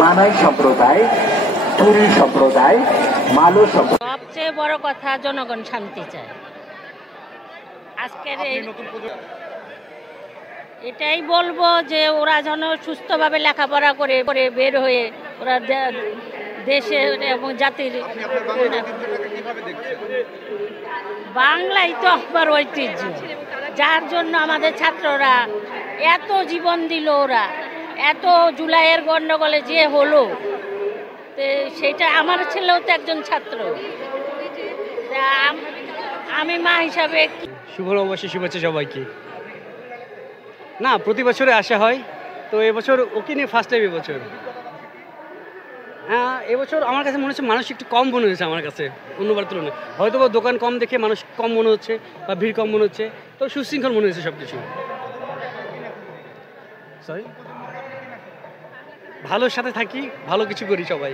মানাই সম্প্রদায়, পুরী সম্প্রদায়, মালো সম্প্রদায়। সবচেয়ে বড় কথা জনগণ শান্তি চায়। আজকের এটাই বলবো যে ওরা যেন সুস্থভাবে লেখাপড়া করে বের হয়ে ওরা দেশের এবং জাতির বাংলাই তো আমার ঐতিহ্য, যার জন্য আমাদের ছাত্ররা এত জীবন দিল, ওরা এত জুলাইয়ের গণ্ডগোলে যে হলো, সেটা আমার ছেলেও তো একজন ছাত্র। আমি মা হিসাবে শুভ নববর্ষের শুভেচ্ছা সবাইকে। না, প্রতি বছরে আসা হয়, তো এবছর ওকে নিয়ে ফার্স্ট টাইম এবছর। হ্যাঁ, এবছর আমার কাছে মনে হচ্ছে মানুষ একটু কম মনে হয়েছে আমার কাছে অন্যবার তুলনায়। হয়তো বা দোকান কম দেখে মানুষ কম মনে হচ্ছে বা ভিড় কম মনে হচ্ছে, তো সুশৃঙ্খল মনে হয়েছে সব কিছু। সরি, ভালোর সাথে থাকি, ভালো কিছু করি সবাই।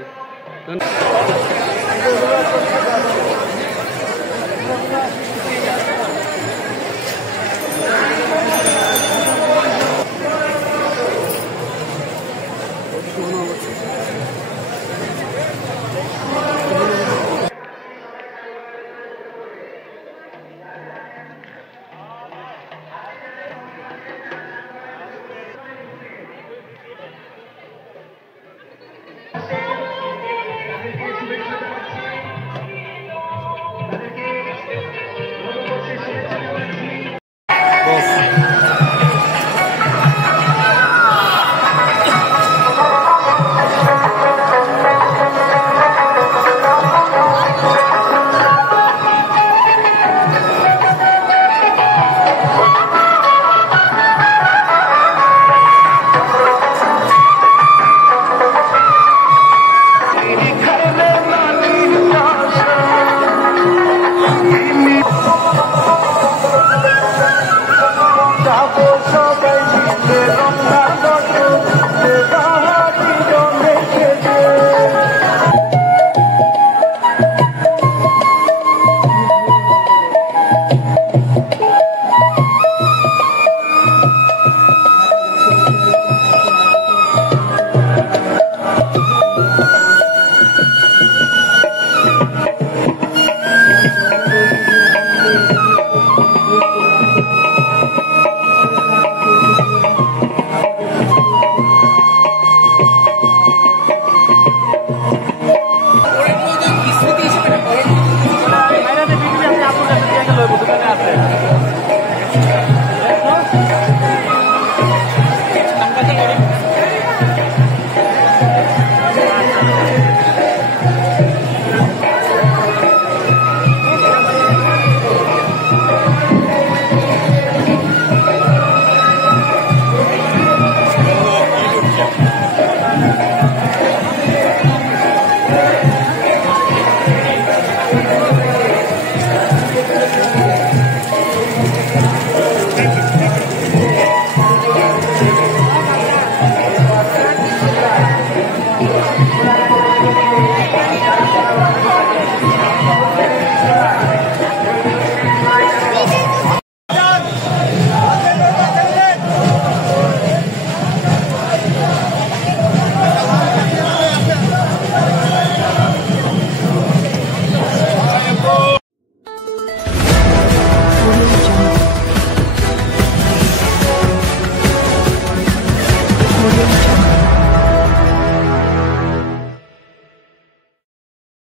Audio Jungle.